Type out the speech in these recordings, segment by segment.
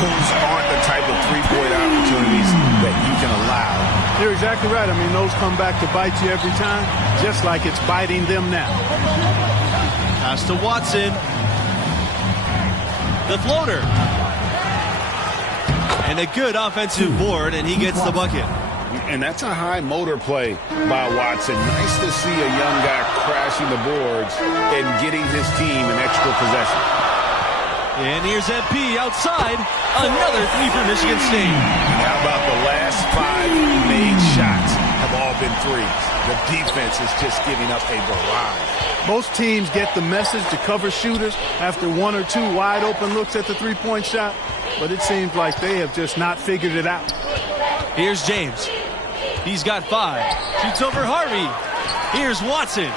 those aren't the type of three-point opportunities that you can allow. You're exactly right. I mean, those come back to bite you every time, just like it's biting them now. Pass to Watson. The floater. And a good offensive board, and he gets the bucket. And that's a high motor play by Watson. Nice to see a young guy crashing the boards and getting his team an extra possession. And here's MP outside. Another three for Michigan State. How about the last 5 made shots have all been threes? The defense is just giving up a barrage. Most teams get the message to cover shooters after 1 or 2 wide open looks at the three-point shot, but it seems like they have just not figured it out. Here's James. He's got 5. Shoots over Harvey. Here's Watson.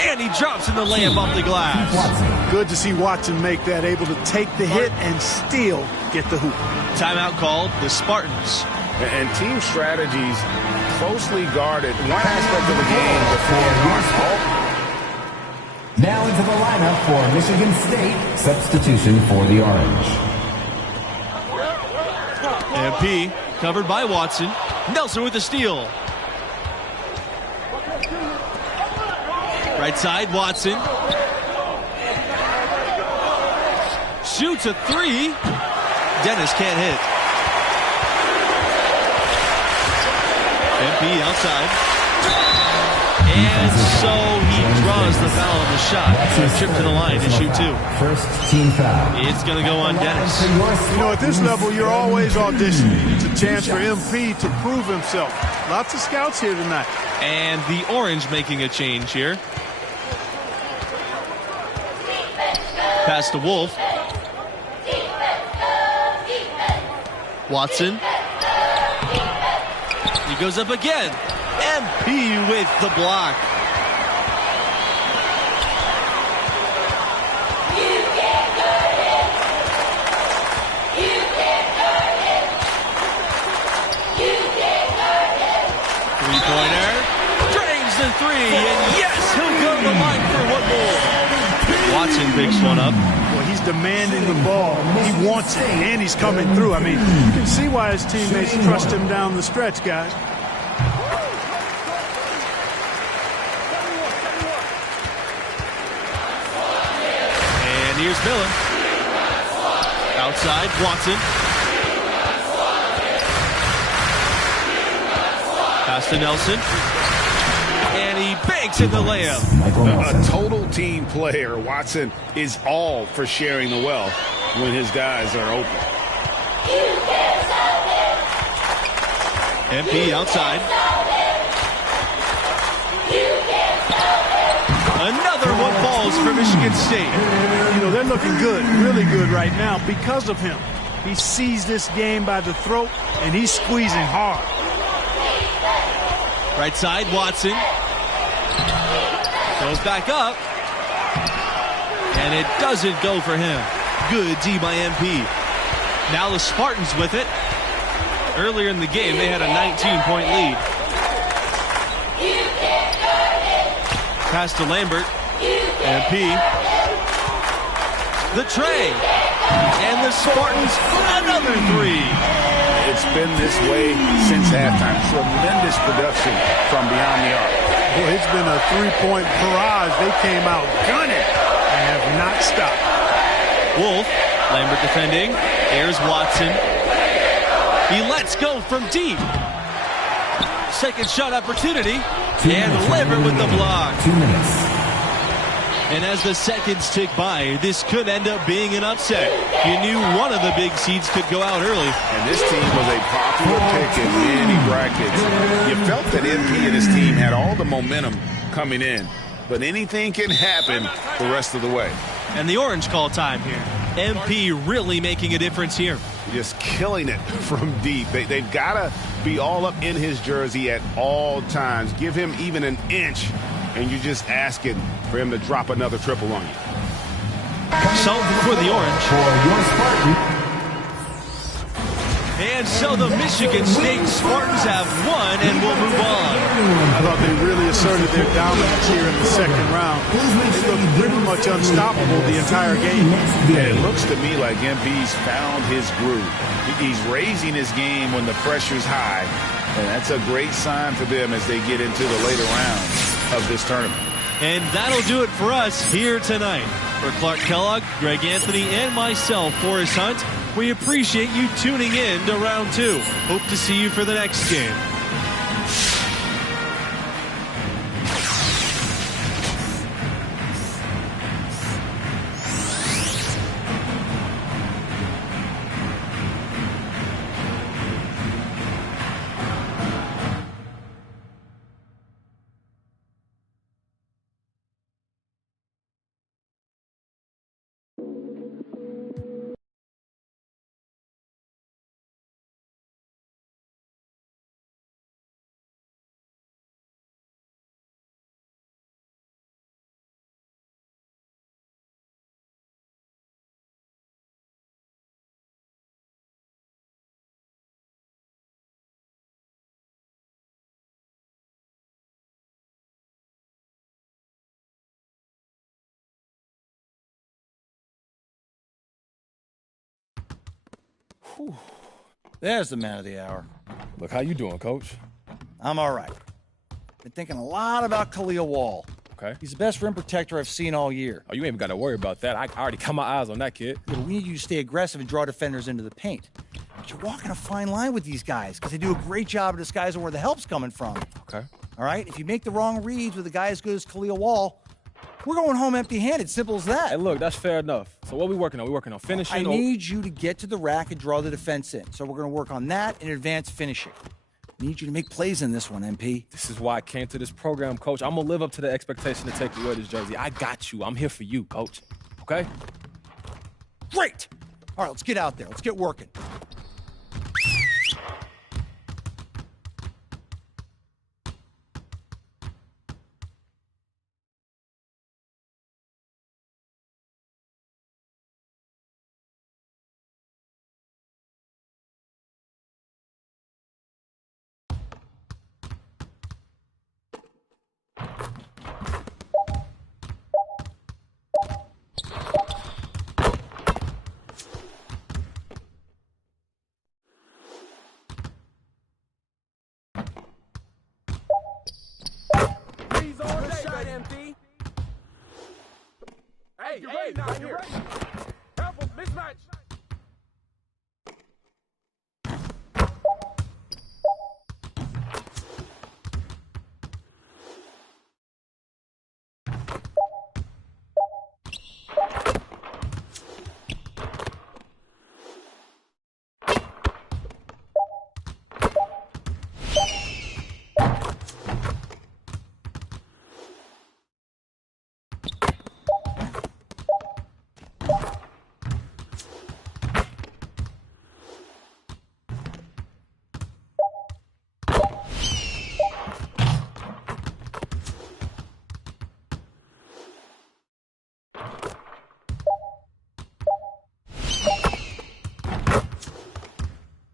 And he drops in the layup off the glass. Good to see Watson make that, able to take the hit and still get the hoop. Timeout called, the Spartans. And team strategies closely guarded one aspect of the game before Now into the lineup for Michigan State. Substitution for the Orange. MP covered by Watson. Nelson with the steal. Right side, Watson. Shoots a 3. Dennis can't hit. MP outside. And so he draws the foul on the shot. Trip to the line to shoot 2. First team foul. It's going to go on Dennis. You know, at this level, you're always auditioning. It's a chance for MP to prove himself. Lots of scouts here tonight. And the Orange making a change here. Pass to Wolf. Watson. He goes up again. MP with the block. Three-pointer. Drains the 3. And yes, he'll go to the line for one more. Watson picks one up. Well, he's demanding the ball. He wants it, and he's coming through. I mean, you can see why his teammates trust him down the stretch, guys. And here's Miller. Outside, Watson. Pass to Nelson. And he banks in the layup. A total team player. Watson is all for sharing the wealth when his guys are open. MP outside. Another one falls for Michigan State. You know, they're looking good, really good right now because of him. He sees this game by the throat, and he's squeezing hard. Right side, Watson. Goes back up. And it doesn't go for him. Good D by MP. Now the Spartans with it. Earlier in the game, they had a 19-point lead. Pass to Lambert. MP. The tray. And the Spartans, another 3. It's been this way since halftime. Tremendous production from beyond the arc. Well, it's been a three-point barrage. They came out gunning and have not stopped. Wolf, Lambert defending. Here's Watson. He lets go from deep. Second shot opportunity. And Lambert with the block. 2 minutes. And as the seconds tick by, this could end up being an upset. You knew one of the big seeds could go out early. And this team was a popular pick in many brackets. You felt that MP and his team had all the momentum coming in. But anything can happen the rest of the way. And the Orange call time here. MP really making a difference here. Just killing it from deep. They've got to be all up in his jersey at all times. Give him even an inch, and you're just asking for him to drop another triple on you. So, for the Orange. For your Spartan. And so the Michigan State Spartans have won, and we'll move on. I thought they really asserted their dominance here in the second round. They looked pretty much unstoppable the entire game. Yeah, it looks to me like MP's found his groove. He's raising his game when the pressure's high, and that's a great sign for them as they get into the later rounds of this tournament. And that'll do it for us here tonight. For Clark Kellogg, Greg Anthony, and myself, Forrest Hunt, we appreciate you tuning in to round 2. Hope to see you for the next game. Whew. There's the man of the hour. Look, how you doing, Coach? I'm all right. Been thinking a lot about Khalil Wall. Okay. He's the best rim protector I've seen all year. Oh, you ain't even got to worry about that. I already got my eyes on that kid. Yeah, we need you to stay aggressive and draw defenders into the paint. But you're walking a fine line with these guys because they do a great job of disguising where the help's coming from. Okay. All right? If you make the wrong reads with a guy as good as Khalil Wall, we're going home empty-handed. Simple as that. Hey, look, that's fair enough. So what we working on? We working on finishing? I need you to get to the rack and draw the defense in. So we're going to work on that and advanced finishing. I need you to make plays in this one, MP. This is why I came to this program, Coach. I'm going to live up to the expectation to take you wear this jersey. I got you. I'm here for you, Coach. Okay? Great! All right, let's get out there. Let's get working. Hey, you're ready now. You're ready. Careful, mismatch.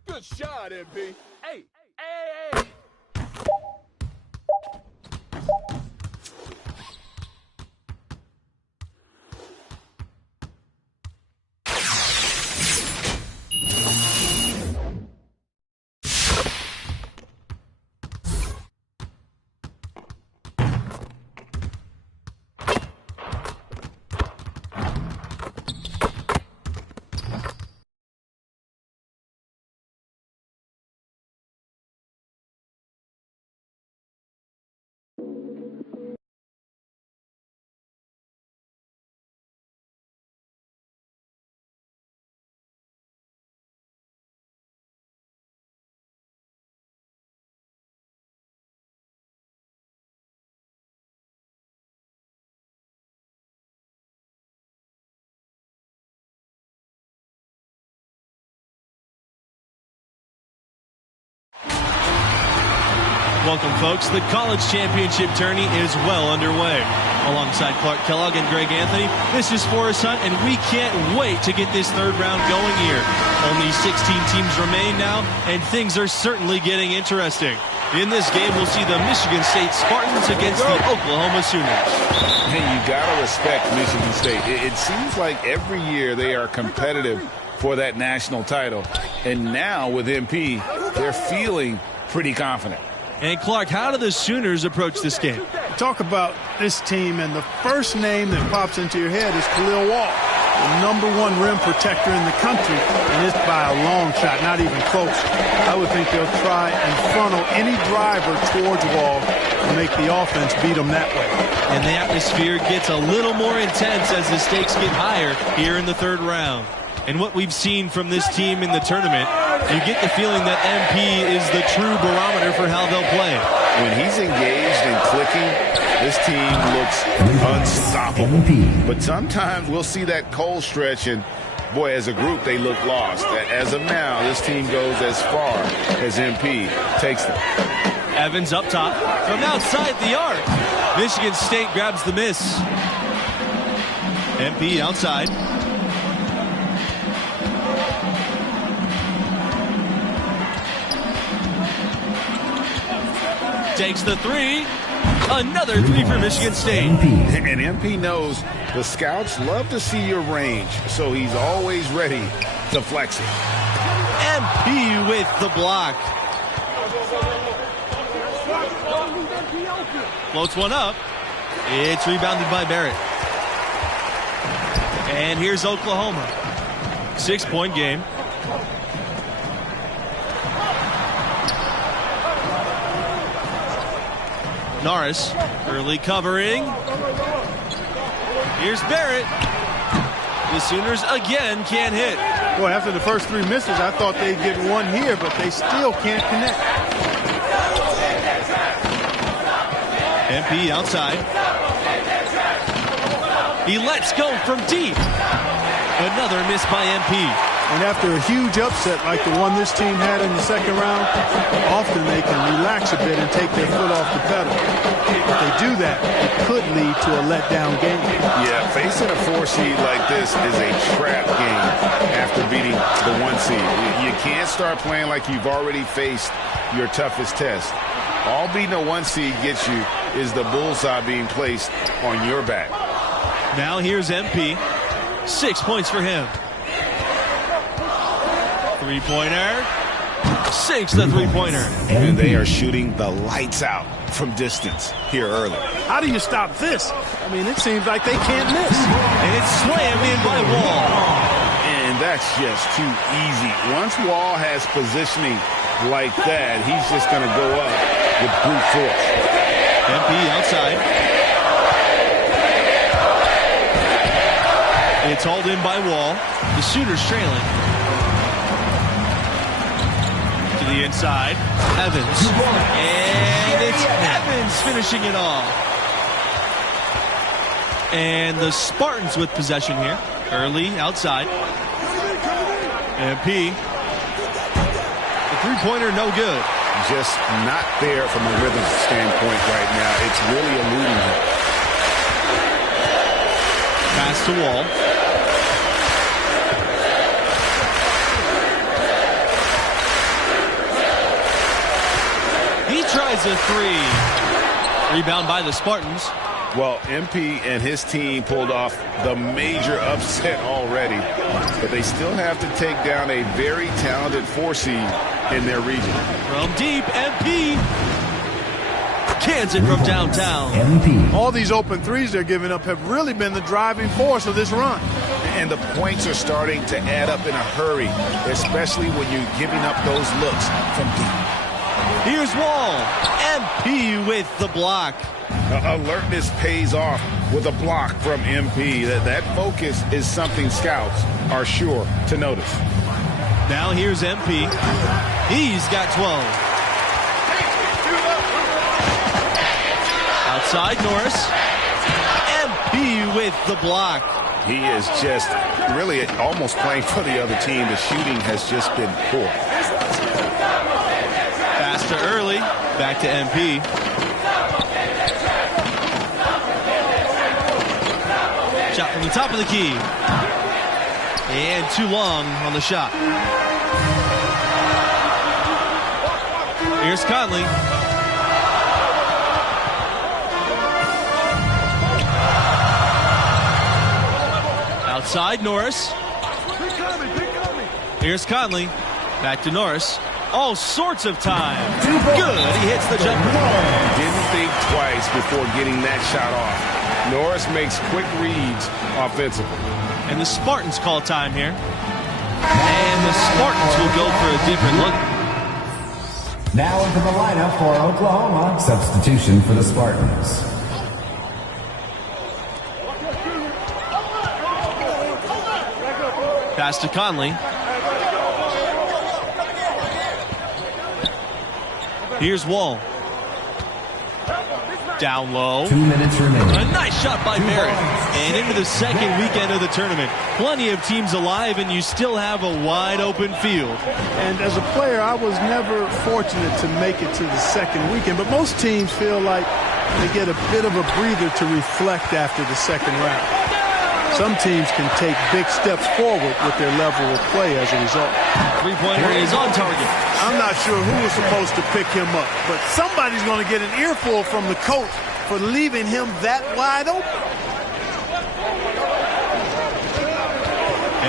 Good shot, MP. Hey, hey, hey. Welcome, folks. The college championship tourney is well underway. Alongside Clark Kellogg and Greg Anthony, this is Forrest Hunt, and we can't wait to get this third round going here. Only 16 teams remain now, and things are certainly getting interesting. In this game, we'll see the Michigan State Spartans against the Oklahoma Sooners. Hey, you got to respect Michigan State. It seems like every year they are competitive for that national title. And now with MP, they're feeling pretty confident. And Clark, how do the Sooners approach this game? Talk about this team, and the first name that pops into your head is Khalil Wall, the #1 rim protector in the country, and it's by a long shot, not even close. I would think they'll try and funnel any driver towards Wall and make the offense beat them that way. And the atmosphere gets a little more intense as the stakes get higher here in the third round. And what we've seen from this team in the tournament, you get the feeling that MP is the true barometer for how they'll play. When he's engaged and clicking, this team looks unstoppable. But sometimes we'll see that cold stretch, and boy, as a group, they look lost. As of now, this team goes as far as MP takes them. Evans up top from outside the arc. Michigan State grabs the miss. MP outside. Takes the three. Another three for Michigan State. And MP knows the scouts love to see your range, so he's always ready to flex it. MP with the block. Floats one up. It's rebounded by Barrett. And here's Oklahoma. 6-point game. Norris, early covering. Here's Barrett. The Sooners again can't hit. Boy, after the first 3 misses, I thought they'd get one here, but they still can't connect. MP outside. He lets go from deep. Another miss by MP. And after a huge upset like the one this team had in the second round, often they can relax a bit and take their foot off the pedal. If they do that, it could lead to a letdown game. Yeah, facing a 4 seed like this is a trap game after beating the 1 seed. You can't start playing like you've already faced your toughest test. All beating a 1 seed gets you is the bullseye being placed on your back. Now here's MP. 6 points for him. Three-pointer. Sinks the three-pointer. And they are shooting the lights out from distance here early. How do you stop this? I mean, it seems like they can't miss. And it's slammed in by Wall. And that's just too easy. Once Wall has positioning like that, he's just going to go up with brute force. MP outside. It's hauled in by Wall. The Sooners trailing. To the inside. Evans. And it's Evans finishing it off. And the Spartans with possession here. Early outside. MP. The three-pointer no good. Just not there from a rhythm standpoint right now. It's really eluding him. Pass to Wall. He tries a three. Rebound by the Spartans. Well, MP and his team pulled off the major upset already, but they still have to take down a very talented 4 seed in their region. From deep, MP cans it from downtown. MP. All these open threes they're giving up have really been the driving force of this run. And the points are starting to add up in a hurry, especially when you're giving up those looks from deep. Here's Wall. MP with the block. Alertness pays off with a block from MP. That focus is something scouts are sure to notice. Now here's MP. He's got 12. Outside Norris. MP with the block. He is just really almost playing for the other team. The shooting has just been poor. Pass to early. Back to MP. Shot from the top of the key. And too long on the shot. Here's Conley. Outside, Norris. Here's Conley. Back to Norris. All sorts of time. Good. He hits the jumper. Didn't think twice before getting that shot off. Norris makes quick reads offensively. And the Spartans call time here. And the Spartans will go for a different look. Now into the lineup for Oklahoma. Substitution for the Spartans. Pass to Conley. Here's Wall. Down low. 2 minutes remaining. A nice shot by Barrett. And into the second weekend of the tournament. Plenty of teams alive, and you still have a wide open field. And as a player, I was never fortunate to make it to the second weekend, but most teams feel like they get a bit of a breather to reflect after the second round. Some teams can take big steps forward with their level of play as a result. Three-pointer is on target. I'm not sure who was supposed to pick him up, but somebody's going to get an earful from the coach for leaving him that wide open.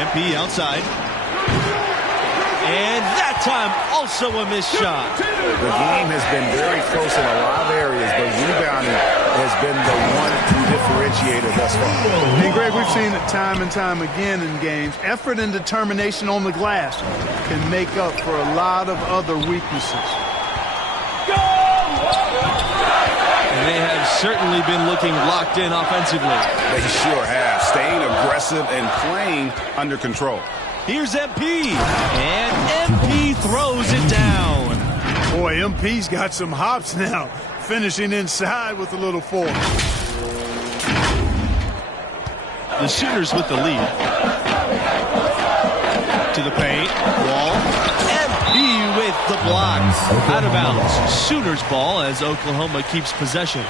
MP outside. And that time, also a missed shot. The game has been very close in a lot of areas, but rebounding has been the one differentiator thus far. And Greg, we've seen it time and time again in games. Effort and determination on the glass can make up for a lot of other weaknesses. And they have certainly been looking locked in offensively. They sure have, staying aggressive and playing under control. Here's MP, and MP throws it down. Boy, MP's got some hops now, finishing inside with a little force. The Sooners with the lead. To the paint, Wall, MP with the block. Out of bounds, Sooners ball as Oklahoma keeps possession.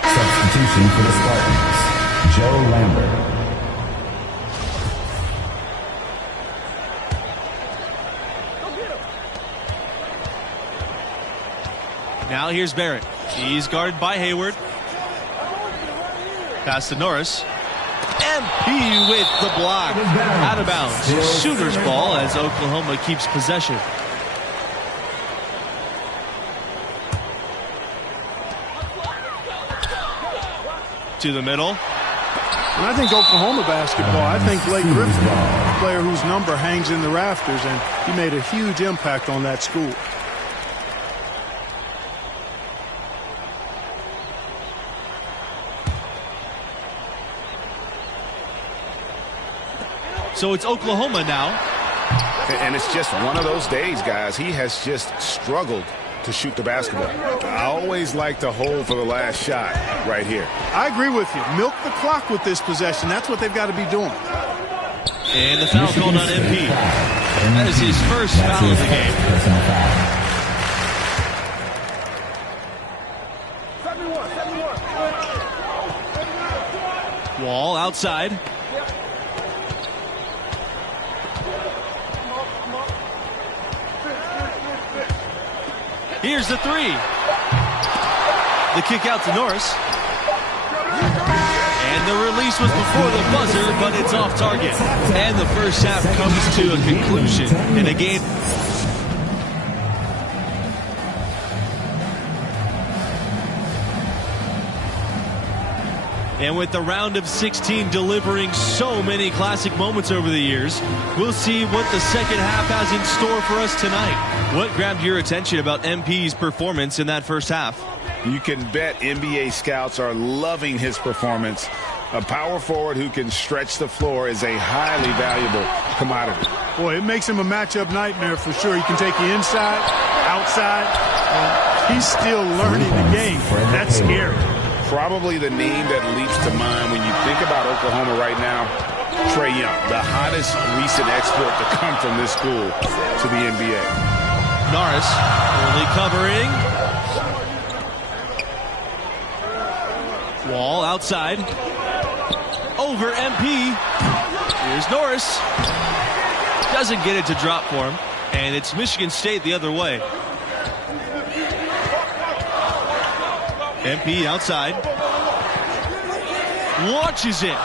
Substitution for the Spartans. Joe Lambert. Now here's Barrett. He's guarded by Hayward. Pass to Norris. MP with the block. Out of bounds. Sooners ball as Oklahoma keeps possession. To the middle. And I think Oklahoma basketball, I think Blake Griffin, a player whose number hangs in the rafters, and he made a huge impact on that school. So it's Oklahoma now. And it's just one of those days, guys. He has just struggled to shoot the basketball. I always like to hold for the last shot right here. I agree with you. Milk the clock with this possession. That's what they've got to be doing. And the foul called on MP. That is his first foul of the game. Wall outside. Here's the three. The kick out to Norris. And the release was before the buzzer, but it's off target. And the first half comes to a conclusion in a game. And with the round of 16 delivering so many classic moments over the years, we'll see what the second half has in store for us tonight. What grabbed your attention about MP's performance in that first half? You can bet NBA scouts are loving his performance. A power forward who can stretch the floor is a highly valuable commodity. Boy, it makes him a matchup nightmare for sure. He can take you inside, outside. He's still learning the game. That's scary. Probably the name that leaps to mind when you think about Oklahoma right now, Trae Young, the hottest recent export to come from this school to the NBA. Norris early covering. Wall outside. Over MP. Here's Norris. Doesn't get it to drop for him. And it's Michigan State the other way. MP outside. Launches it.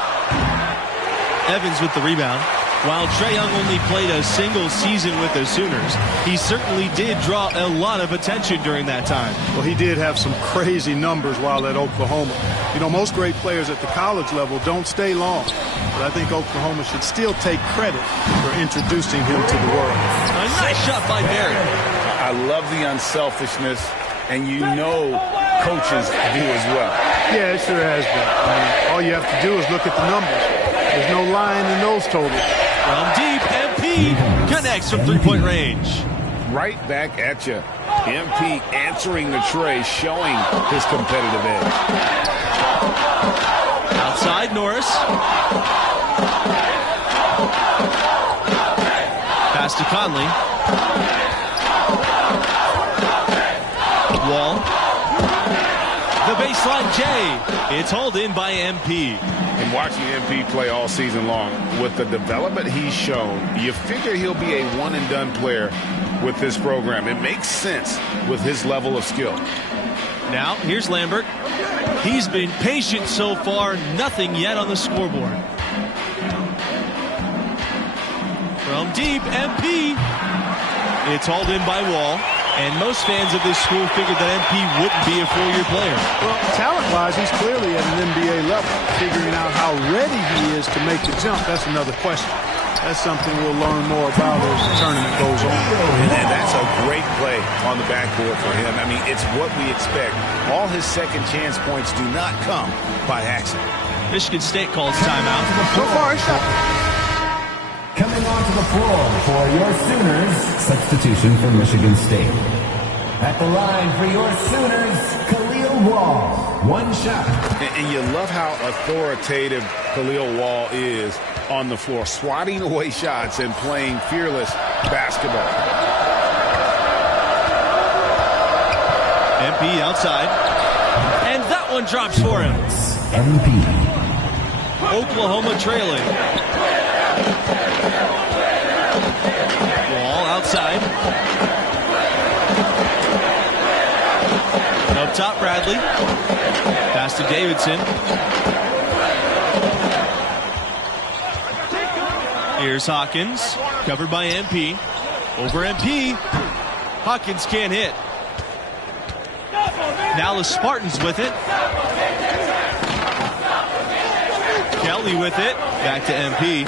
Evans with the rebound. While Trae Young only played a single season with the Sooners, he certainly did draw a lot of attention during that time. Well, he did have some crazy numbers while at Oklahoma. You know, most great players at the college level don't stay long. But I think Oklahoma should still take credit for introducing him to the world. A nice shot by Barry. I love the unselfishness, and you know coaches do as well. Yeah, it sure has been. I mean, all you have to do is look at the numbers. There's no lying in those totals. From deep, MP connects from three-point range. Right back at you. MP answering the tray, showing his competitive edge. Outside, Norris. Pass to Conley. Wall. The baseline J. It's hauled in by MP. And watching MP play all season long, with the development he's shown, you figure he'll be a one-and-done player with this program. It makes sense with his level of skill. Now, here's Lambert. He's been patient so far, nothing yet on the scoreboard. From deep, MP. It's hauled in by Wall. And most fans of this school figured that MP wouldn't be a four-year player. Well, talent-wise, he's clearly at an NBA level. Figuring out how ready he is to make the jump, that's another question. That's something we'll learn more about as the tournament goes on. And that's a great play on the backboard for him. I mean, it's what we expect. All his second chance points do not come by accident. Michigan State calls timeout. So far, it's shot. Coming onto the floor for your Sooners, substitution for Michigan State. At the line for your Sooners, Khalil Wall. One shot. And you love how authoritative Khalil Wall is on the floor, swatting away shots and playing fearless basketball. MP outside. And that one drops for him. MP. Oklahoma trailing. Wall outside. Up top, Bradley. Pass to Davidson. Here's Hawkins. Covered by MP. Over MP. Hawkins can't hit. Now the Spartans with it. Kelly with it. Back to MP.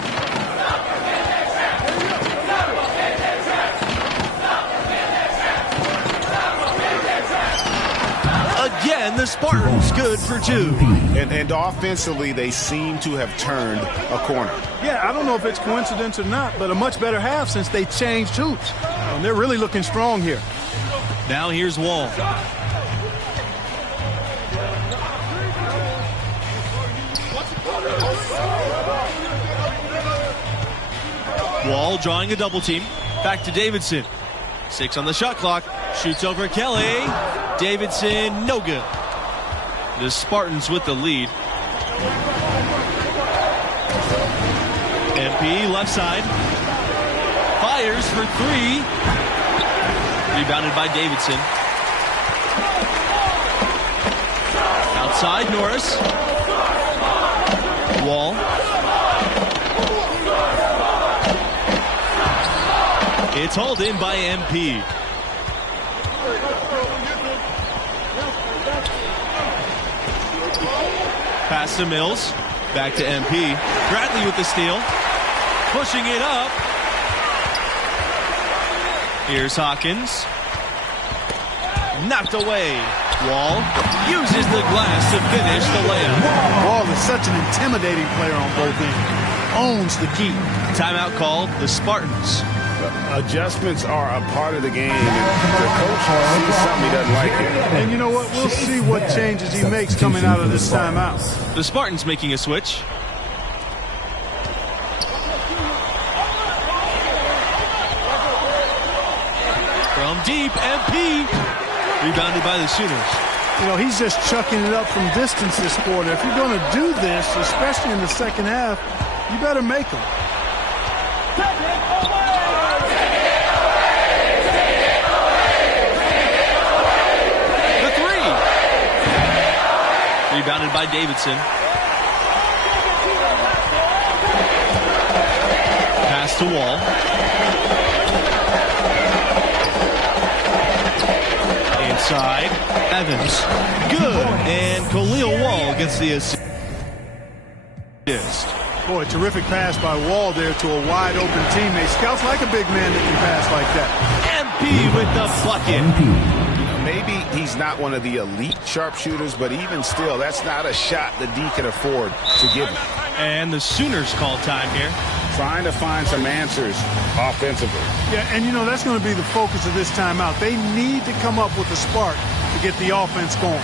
Again, the Spartans good for two. And offensively, they seem to have turned a corner. Yeah, I don't know if it's coincidence or not, but a much better half since they changed hoops. And they're really looking strong here. Now here's Wall. Wall drawing a double team. Back to Davidson. 6 on the shot clock. Shoots over Kelly. Davidson, no good. The Spartans with the lead. MP left side. Fires for 3. Rebounded by Davidson. Outside, Norris. Wall. It's hauled in by MP. Pass to Mills. Back to MP. Bradley with the steal. Pushing it up. Here's Hawkins. Knocked away. Wall uses the glass to finish the layup. Wall is such an intimidating player on both ends. Owns the key. Timeout called the Spartans. Adjustments are a part of the game, and the coach sees something he doesn't like here. And you know what? We'll see what changes he makes coming out of this timeout. The Spartans making a switch. From deep, MP. Rebounded by the Sooners. You know, he's just chucking it up from distance this quarter. If you're going to do this, especially in the second half, you better make them. by Davidson. Pass to Wall. Inside, Evans. Good. And Khalil Wall gets the assist. Boy, terrific pass by Wall there to a wide-open teammate. Scouts like a big man that can pass like that. MP with the bucket. Maybe he's not one of the elite sharpshooters, but even still, that's not a shot the D can afford to give him. And the Sooners call time here. Trying to find some answers offensively. Yeah, and you know, that's going to be the focus of this timeout. They need to come up with a spark to get the offense going.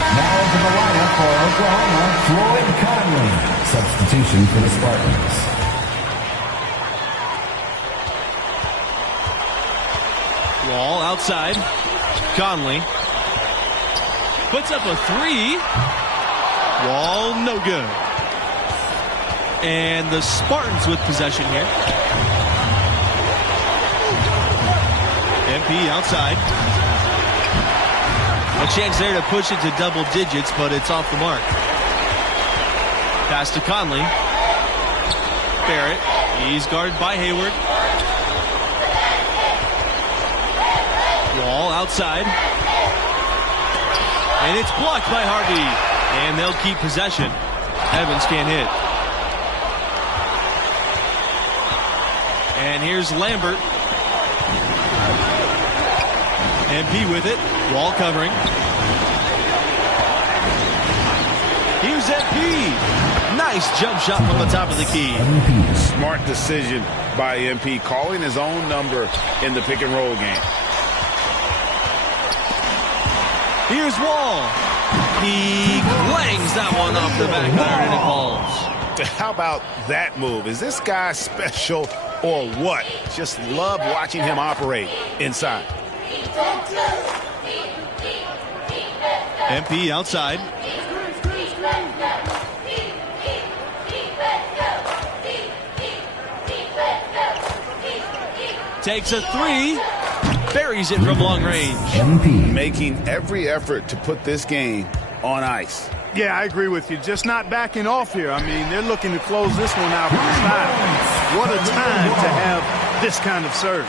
Now into the lineup for Oklahoma, Floyd Conley. Substitution for the Spartans. Wall outside. Conley puts up a three. Wall no good. And the Spartans with possession here. MP outside. A chance there to push it to double digits, but it's off the mark. Pass to Conley. Barrett. He's guarded by Hayward. Wall outside. And it's blocked by Harvey. And they'll keep possession. Evans can't hit. And here's Lambert. MP with it. Wall covering. Here's MP. Nice jump shot from the top of the key. Smart decision by MP, calling his own number in the pick and roll game. Here's Wall. He clangs that one off the back iron and it falls. How about that move? Is this guy special or what? Just love watching him operate inside. MP outside. Takes a three. Buries it from long range. MP. Making every effort to put this game on ice. Yeah, I agree with you. Just not backing off here. I mean, they're looking to close this one out from the side. What a time to have this kind of serve.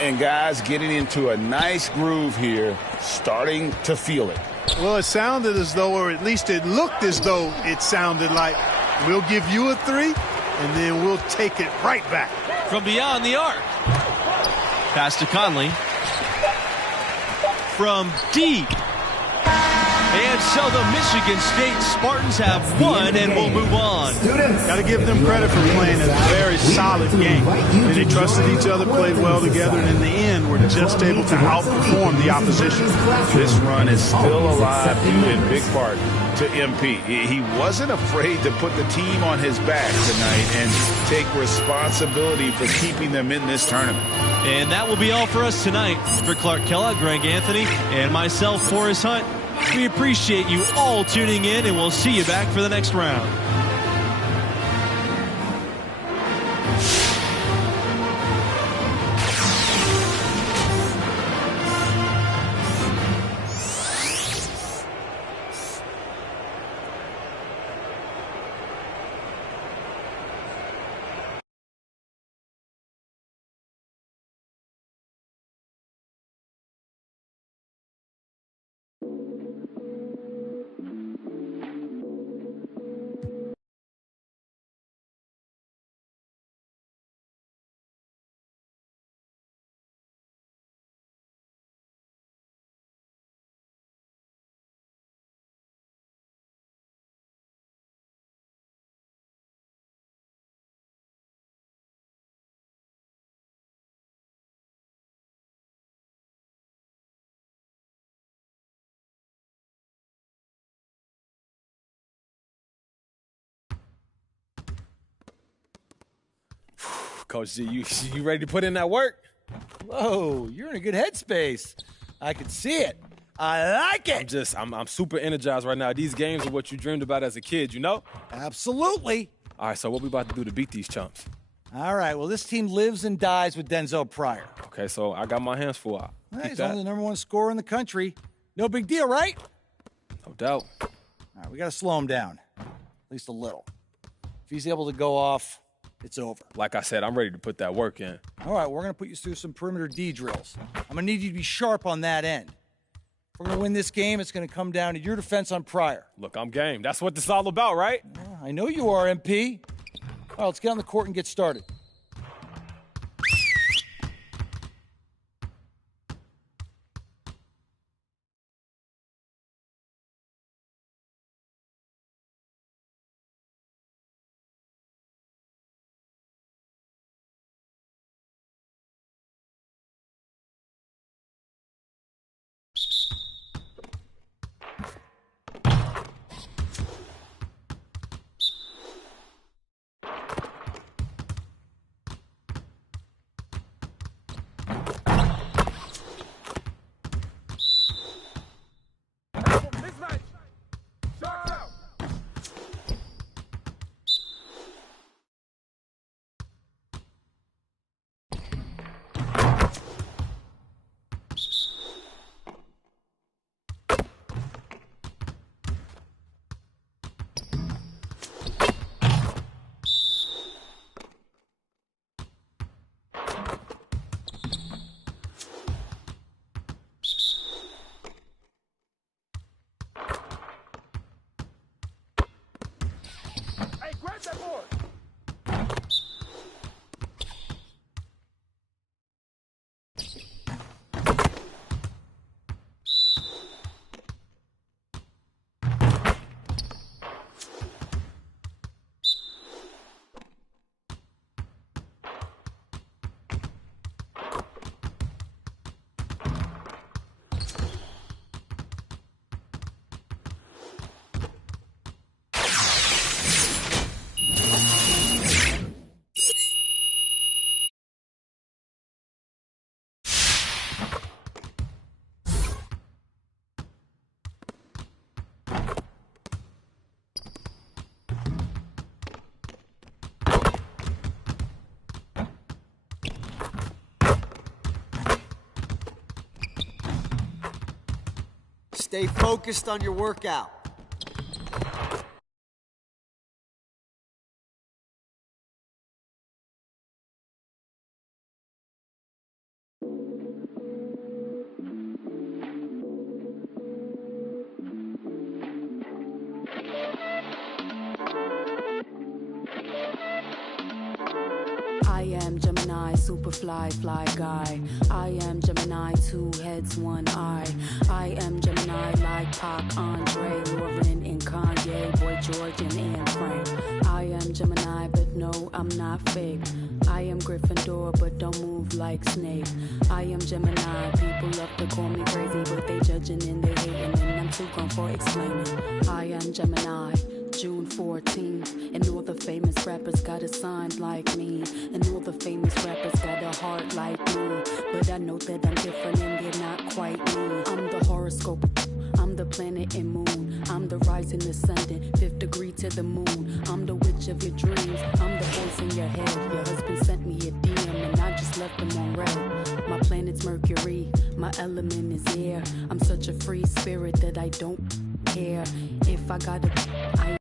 And guys getting into a nice groove here, starting to feel it. Well, it sounded as though, or at least it looked as though it sounded like, we'll give you a three, and then we'll take it right back. From beyond the arc. Pass to Conley. From deep. And so the Michigan State Spartans have won and will move on. Got to give them credit for playing a very solid game. And they trusted each other, played well together, and in the end were just able to outperform the opposition. This run is still alive due in big part to MP. He wasn't afraid to put the team on his back tonight and take responsibility for keeping them in this tournament. And that will be all for us tonight. For Clark Kellogg, Greg Anthony, and myself, Forrest Hunt, we appreciate you all tuning in, and we'll see you back for the next round. Coach G, you ready to put in that work? Whoa, you're in a good headspace. I can see it. I like it. I'm super energized right now. These games are what you dreamed about as a kid, you know? Absolutely. All right, so what we about to do to beat these chumps? All right, well, this team lives and dies with Denzel Pryor. Okay, so I got my hands full out. He's only the #1 scorer in the country. No big deal, right? No doubt. All right, we got to slow him down, at least a little. If he's able to go off, it's over. Like I said, I'm ready to put that work in. All right, we're going to put you through some perimeter D drills. I'm going to need you to be sharp on that end. If we're going to win this game, it's going to come down to your defense on Pryor. Look, I'm game. That's what this is all about, right? Yeah, I know you are, MP. All right, let's get on the court and get started. Mismatch. Shot out. Hey, grab that board. Stay focused on your workout. I am Gemini, super fly guy. I am Gemini, 2 heads, 1 eye. I am Gemini, like Pac, Andre, Lauren, and Kanye, Boy George, and Anne Frank. I am Gemini, but no, I'm not fake. I am Gryffindor, but don't move like Snape. I am Gemini, people love to call me crazy, but they judging and they hating, and I'm too grown for explaining. I am Gemini, June 14th, and all the famous rappers got a sign like me, and all the famous rappers got a heart like me, but I know that I'm different and they're not quite me. I'm the horoscope, I'm the planet and moon, I'm the rising, ascending, 5th degree to the moon, I'm the witch of your dreams, I'm the voice in your head. Your husband sent me a DM and I just left him on red. My planet's Mercury, my element is air. I'm such a free spirit that I don't care if I gotta.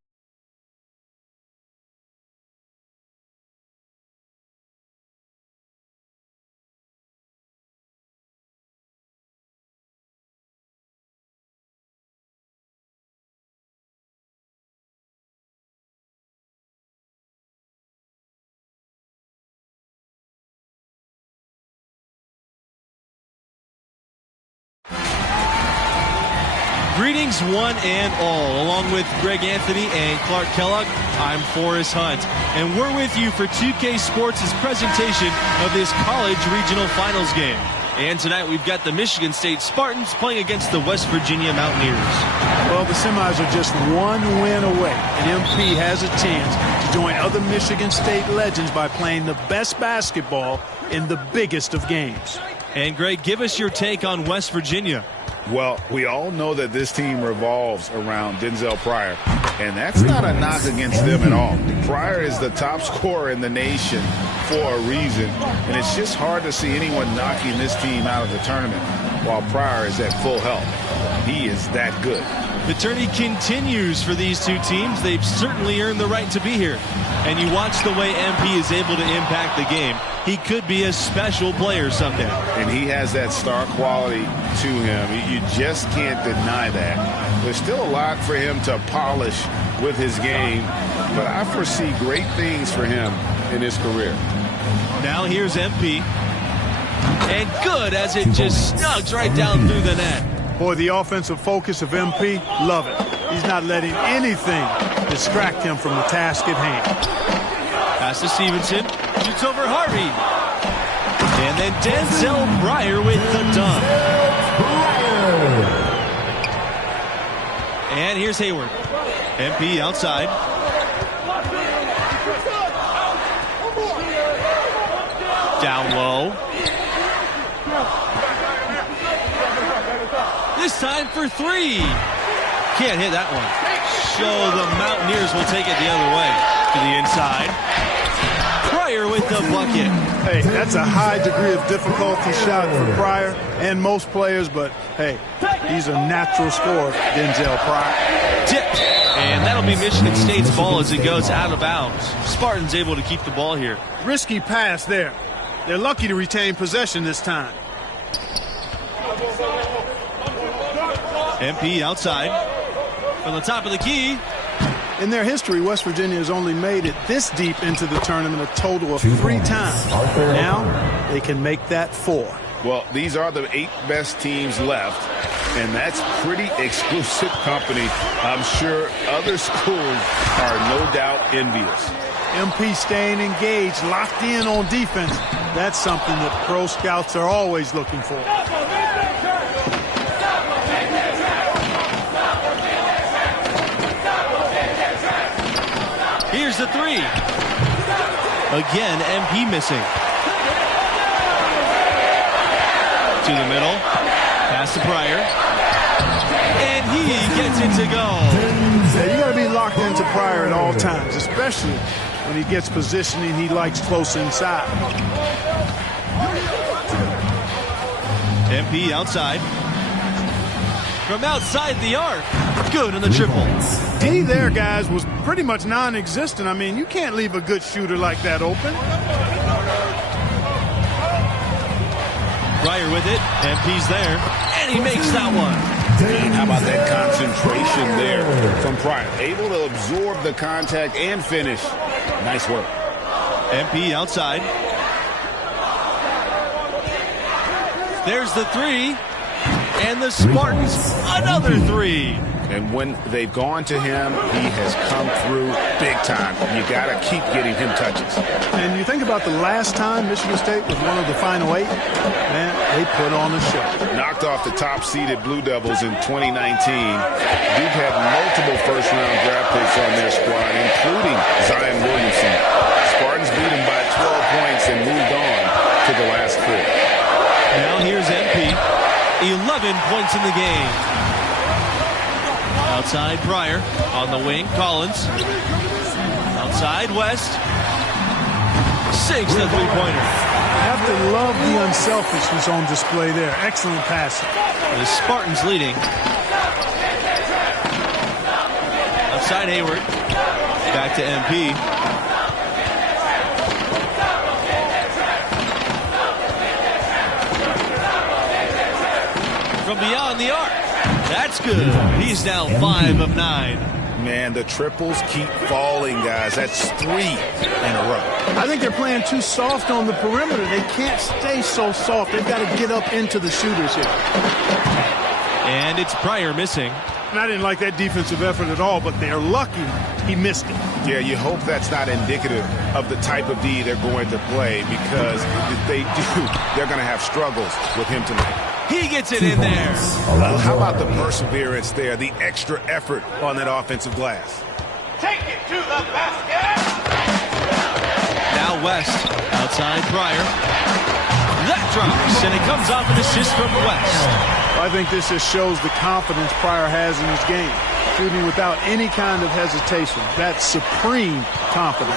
Greetings, one and all. Along with Greg Anthony and Clark Kellogg, I'm Forrest Hunt. And we're with you for 2K Sports' presentation of this college regional finals game. And tonight we've got the Michigan State Spartans playing against the West Virginia Mountaineers. Well, the semis are just one win away, and MP has a chance to join other Michigan State legends by playing the best basketball in the biggest of games. And Greg, give us your take on West Virginia. Well, we all know that this team revolves around Denzel Pryor, and that's not a knock against them at all. Pryor is the top scorer in the nation for a reason, and it's just hard to see anyone knocking this team out of the tournament. while Pryor is at full health. He is that good. The tourney continues for these two teams. They've certainly earned the right to be here. And you watch the way MP is able to impact the game. He could be a special player someday. And he has that star quality to him. You just can't deny that. There's still a lot for him to polish with his game, but I foresee great things for him in his career. Now here's MP. And good as it just snugs right down through the net. Boy, the offensive focus of MP, love it. He's not letting anything distract him from the task at hand. Pass to Stevenson. Shoots over Harvey. And then Denzel Pryor with the dunk. And here's Hayward. MP outside. Down low. This time for three. Can't hit that one. So the Mountaineers will take it the other way. To the inside. Pryor with the bucket. Hey, that's a high degree of difficulty shot for Pryor and most players, but hey, he's a natural scorer, Denzel Pryor. Tipped. And that'll be Michigan State's ball as it goes out of bounds. Spartans able to keep the ball here. Risky pass there. They're lucky to retain possession this time. MP outside. From the top of the key. In their history, West Virginia has only made it this deep into the tournament a total of 3 times. Now they can make that 4. Well, these are the 8 best teams left, and that's pretty exclusive company. I'm sure other schools are no doubt envious. MP staying engaged, locked in on defense. That's something that pro scouts are always looking for. Here's the three. Again, MP missing. To the middle. Pass to Pryor. And he gets it to go. Yeah, you got to be locked into Pryor at all times, especially when he gets positioning he likes close inside. MP outside. From outside the arc. Good in the triple. D there, guys, was pretty much non-existent. I mean, you can't leave a good shooter like that open. Pryor with it. MP's there. And he makes that one. And how about that concentration there from Pryor? Able to absorb the contact and finish. Nice work. MP outside. There's the three. And the Spartans, another three. And when they've gone to him, he has come through big time. You got to keep getting him touches. And you think about the last time Michigan State was one of the final 8, man, they put on a show. Knocked off the top-seeded Blue Devils in 2019. Duke had multiple first-round draft picks on their squad, including Zion Williamson. Spartans beat him by 12 points and moved on to the last 4. Now here's MP. 11 points in the game. Outside Pryor. On the wing, Collins. Outside West. Sinks the three-pointer. You have to love the unselfishness on display there. Excellent passing. The Spartans leading. Outside Hayward. Back to MP. From beyond the arc. That's good. He's now 5 of 9. Man, the triples keep falling, guys. That's 3 in a row. I think they're playing too soft on the perimeter. They can't stay so soft. They've got to get up into the shooters here. And it's Pryor missing. And I didn't like that defensive effort at all, but they're lucky he missed it. Yeah, you hope that's not indicative of the type of D they're going to play, because if they do, they're going to have struggles with him tonight. He gets it in there. Well, how about the perseverance there, the extra effort on that offensive glass? Take it to the basket. Now West, outside Pryor. That drops, and it comes off an assist from West. I think this just shows the confidence Pryor has in his game. Shooting without any kind of hesitation. That's supreme confidence.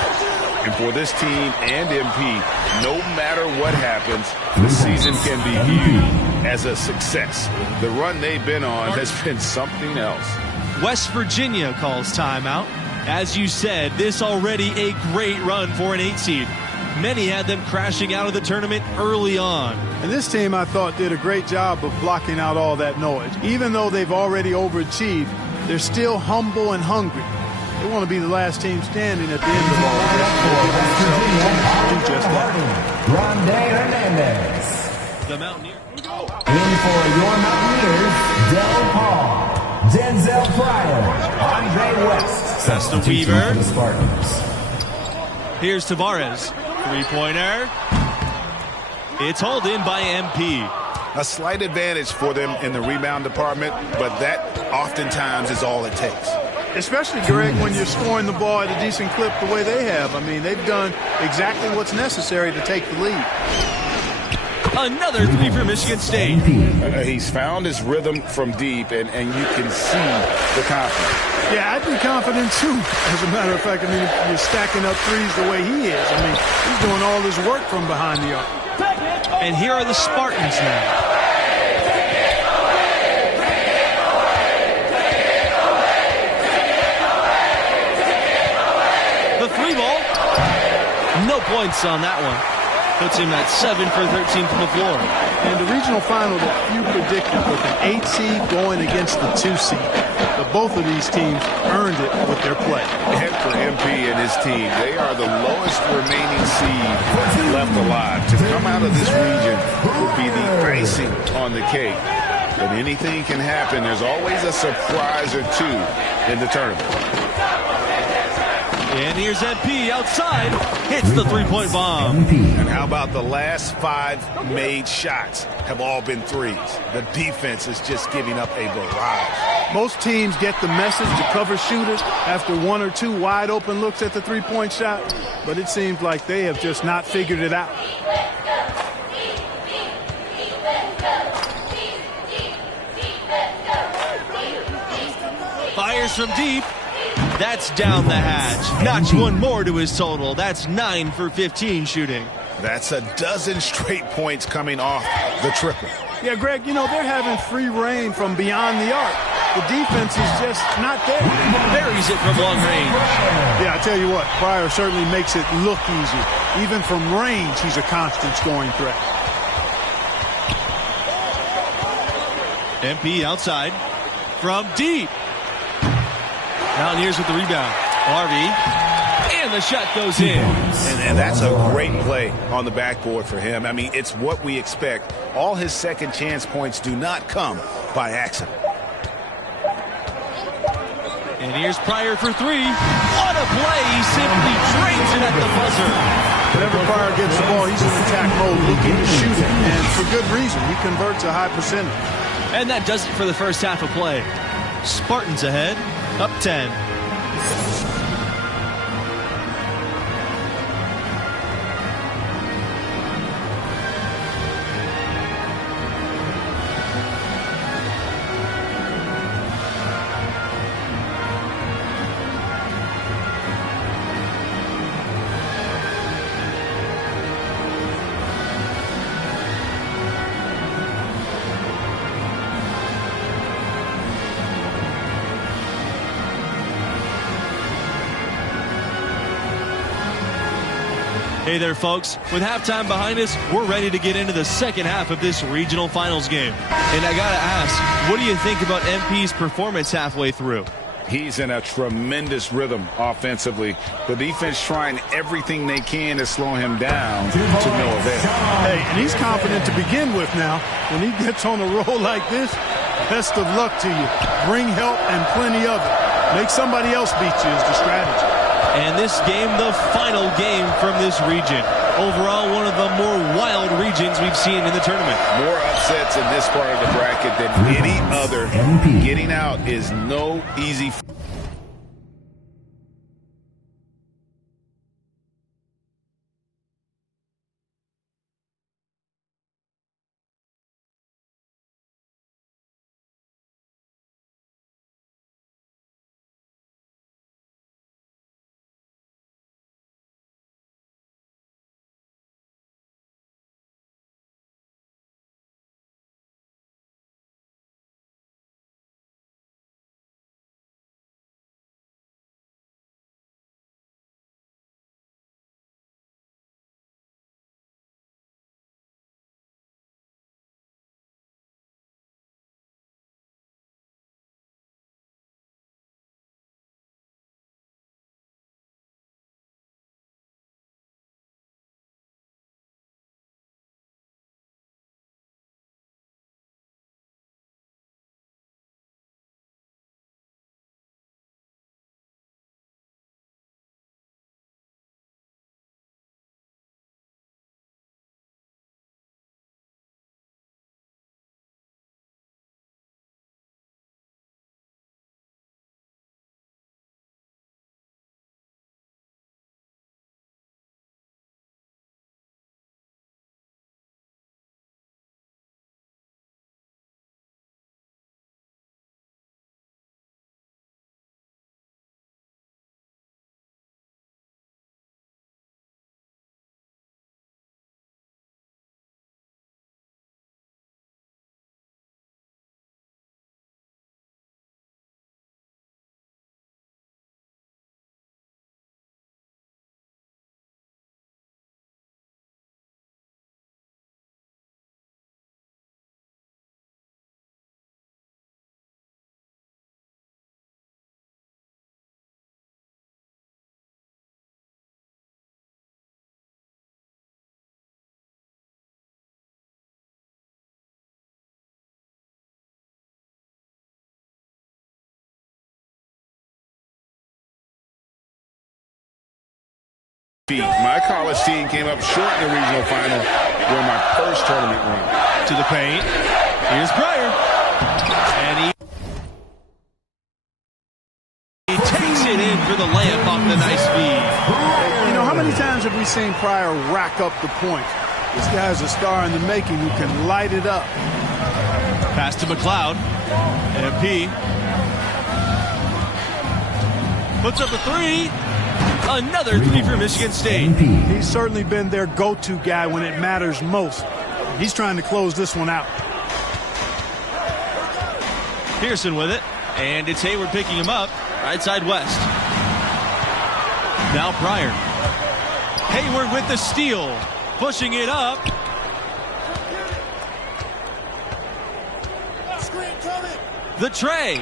And for this team and MP, no matter what happens, the season can be viewed as a success. The run they've been on has been something else. West Virginia calls timeout. As you said, this already a great run for an 8 seed. Many had them crashing out of the tournament early on. And this team, I thought, did a great job of blocking out all that noise. Even though they've already overachieved, they're still humble and hungry. They want to be the last team standing at the end of all this. Do just that. Rondé Hernandez. The Mountaineers. In for your Mountaineers, Del Paul, Denzel Pryor, Andre West. Substitution Weaver. for the Spartans. Here's Tavares. Three-pointer. It's hauled in by MP. A slight advantage for them in the rebound department, but that oftentimes is all it takes. Especially, Greg, when you're scoring the ball at a decent clip the way they have. I mean, they've done exactly what's necessary to take the lead. Another three for Michigan State. He's found his rhythm from deep, and you can see the confidence. Yeah, I'd be confident, too. As a matter of fact, I mean, if you're stacking up threes the way he is. I mean, he's doing all his work from behind the arc. And here are the Spartans now. The three ball. No points on that one. Puts him at 7 for 13 from the floor. And the regional final that few predicted with an 8 seed going against the 2 seed. But both of these teams earned it with their play. And for MP and his team, they are the lowest remaining seed left alive. To come out of this region would be the icing on the cake. But anything can happen. There's always a surprise or two in the tournament. And here's MP outside. Hits the three-point bomb. And how about the last 5 made shots have all been threes? The defense is just giving up a barrage. Most teams get the message to cover shooters after 1 or 2 wide open looks at the three-point shot, but it seems like they have just not figured it out. Fires from deep. That's down the hatch. Notch one more to his total. That's 9 for 15 shooting. That's a dozen straight points coming off the triple. Yeah, Greg, you know, they're having free reign from beyond the arc. The defense is just not there. Buries it from long range. Yeah, I tell you what, Pryor certainly makes it look easy. Even from range, he's a constant scoring threat. MP outside. From deep. Mountaineers with the rebound. Harvey. And the shot goes in. And that's a great play on the backboard for him. I mean, it's what we expect. All his second chance points do not come by accident. And here's Pryor for 3. What a play. He simply drains it at the buzzer. Whenever Pryor gets the ball, he's in attack mode looking to shoot it. And for good reason. He converts a high percentage. And that does it for the first half of play. Spartans ahead, up 10. Hey there, folks. With halftime behind us, we're ready to get into the second half of this regional finals game. And I gotta ask, what do you think about MP's performance halfway through? He's in a tremendous rhythm offensively. The defense trying everything they can to slow him down to no avail. Hey, and he's confident to begin with now. When he gets on a roll like this, best of luck to you. Bring help and plenty of it. Make somebody else beat you is the strategy. And this game, the final game from this region. Overall, one of the more wild regions we've seen in the tournament. More upsets in this part of the bracket than any other. Getting out is no easy My college team came up short in the regional final during my first tournament run. To the paint. Here's Pryor. And he takes it in for the layup off the nice feed. You know, how many times have we seen Pryor rack up the points? This guy's a star in the making who can light it up. Pass to McLeod. MP puts up a three. Another three for Michigan State. He's certainly been their go-to guy when it matters most. He's trying to close this one out. Pearson with it. And it's Hayward picking him up. Right side west. Now Pryor. Hayward with the steal. Pushing it up. The tray.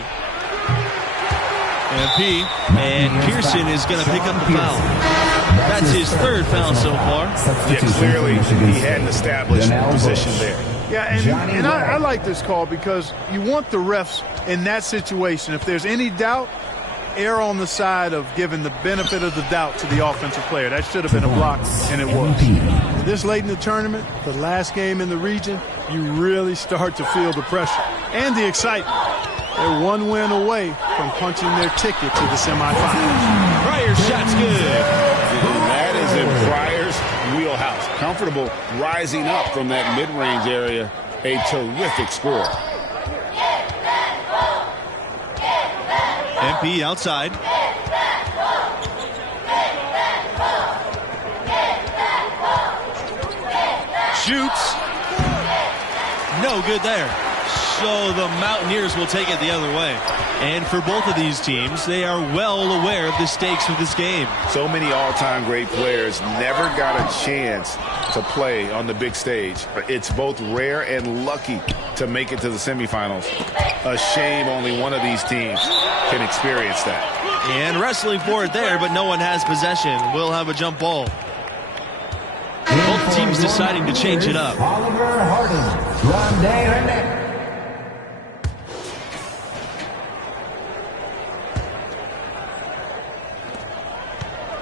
MP. And Pearson is going to pick up the foul. That's his third foul so far. Yeah, clearly he hadn't established the position there. Yeah, and I like this call because you want the refs in that situation. If there's any doubt, err on the side of giving the benefit of the doubt to the offensive player. That should have been a block, and it was. This late in the tournament, the last game in the region, you really start to feel the pressure and the excitement. They're one win away from punching their ticket to the semifinals. Pryor's shot's good. That is in Pryor's wheelhouse. Comfortable rising up from that mid-range area. A terrific score. MP outside. Shoots. No good there. So the Mountaineers will take it the other way. And for both of these teams, they are well aware of the stakes of this game. So many all-time great players never got a chance to play on the big stage. It's both rare and lucky to make it to the semifinals. A shame only one of these teams can experience that. And wrestling for it there, but no one has possession. We'll have a jump ball. Both teams deciding to change it up. Oliver Harden, Grande Hernandez.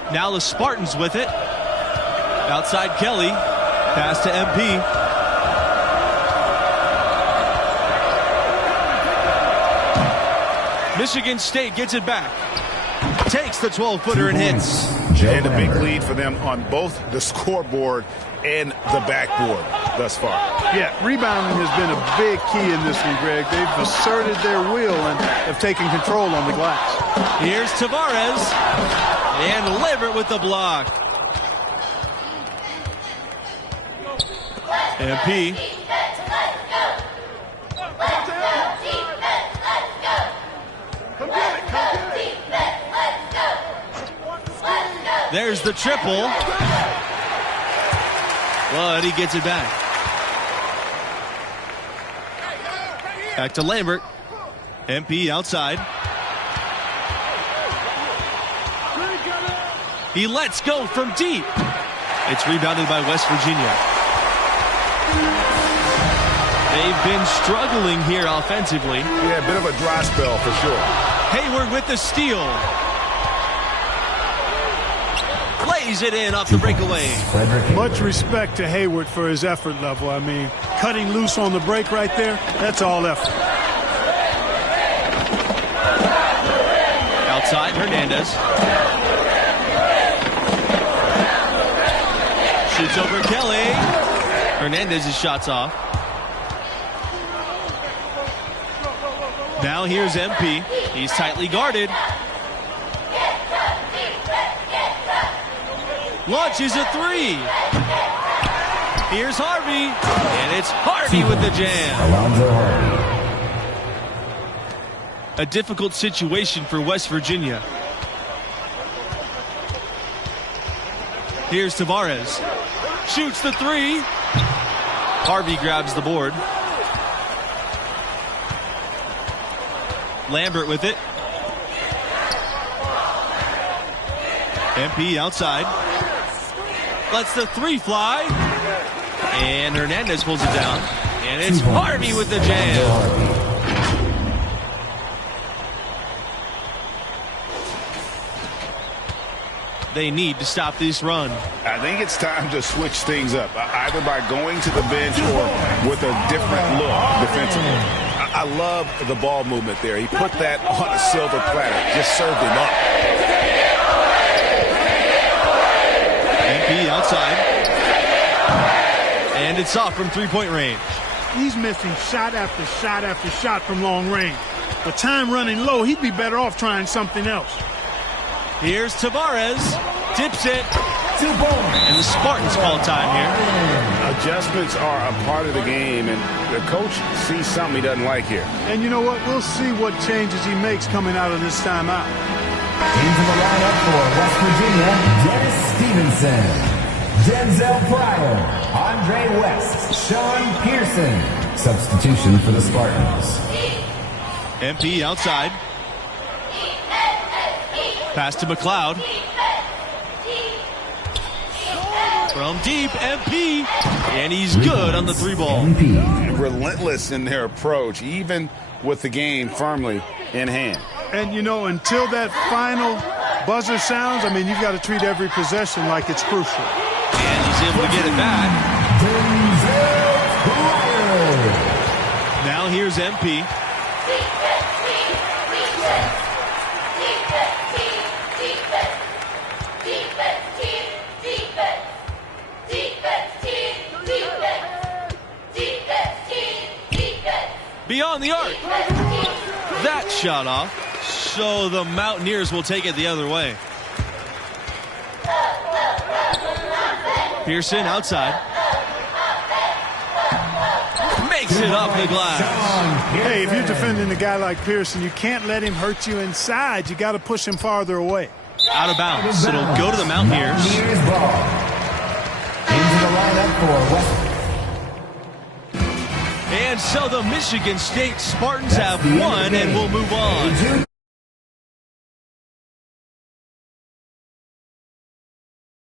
Now the Spartans with it. Outside Kelly. Pass to MP. Michigan State gets it back. Takes the 12-footer and hits. And a big lead for them on both the scoreboard and the backboard thus far. Yeah, rebounding has been a big key in this one, Greg. They've asserted their will and have taken control on the glass. Here's Tavares. And Levert with the block. MP. There's the triple. But he gets it back. Back to Lambert. MP outside. He lets go from deep. It's rebounded by West Virginia. They've been struggling here offensively. Yeah, a bit of a dry spell for sure. Hayward with the steal. Lays it in off the breakaway. Much respect to Hayward for his effort level. I mean, cutting loose on the break right there, that's all effort. Outside, Hernandez. Shoots over Kelly. Hernandez's shot's off. Now here's MP. He's tightly guarded. Launches a three. Here's Harvey. And it's Harvey with the jam. Alonzo Harvey. A difficult situation for West Virginia. Here's Tavares. Shoots the three. Harvey grabs the board. Lambert with it. MP outside. Lets the three fly. And Hernandez pulls it down. And it's Harvey with the jam. They need to stop this run. I think it's time to switch things up, either by going to the bench or with a different look defensively. I love the ball movement there. He put that on a silver platter, just served him up. MP outside. And it's off from three-point range. He's missing shot after shot after shot from long range. With time running low, he'd be better off trying something else. Here's Tavares. Tips it. And the Spartans call time here. Adjustments are a part of the game, and the coach sees something he doesn't like here. And you know what? We'll see what changes he makes coming out of this timeout. Into the lineup for West Virginia, Dennis Stevenson, Denzel Pryor, Andre West, Sean Pearson. Substitution for the Spartans. MP outside. Pass to McLeod. From deep, MP. And he's good on the three ball. Relentless in their approach, even with the game firmly in hand. And, you know, until that final buzzer sounds, I mean, you've got to treat every possession like it's crucial. And he's able to get it back. Now here's MP. Beyond the arc. That shot off. So the Mountaineers will take it the other way. Pearson outside. Makes it off the glass. Hey, if you're defending a guy like Pearson, you can't let him hurt you inside. You got to push him farther away. Out of bounds. It'll go to the Mountaineers. Into the lineup for West. And so the Michigan State Spartans have won and will move on.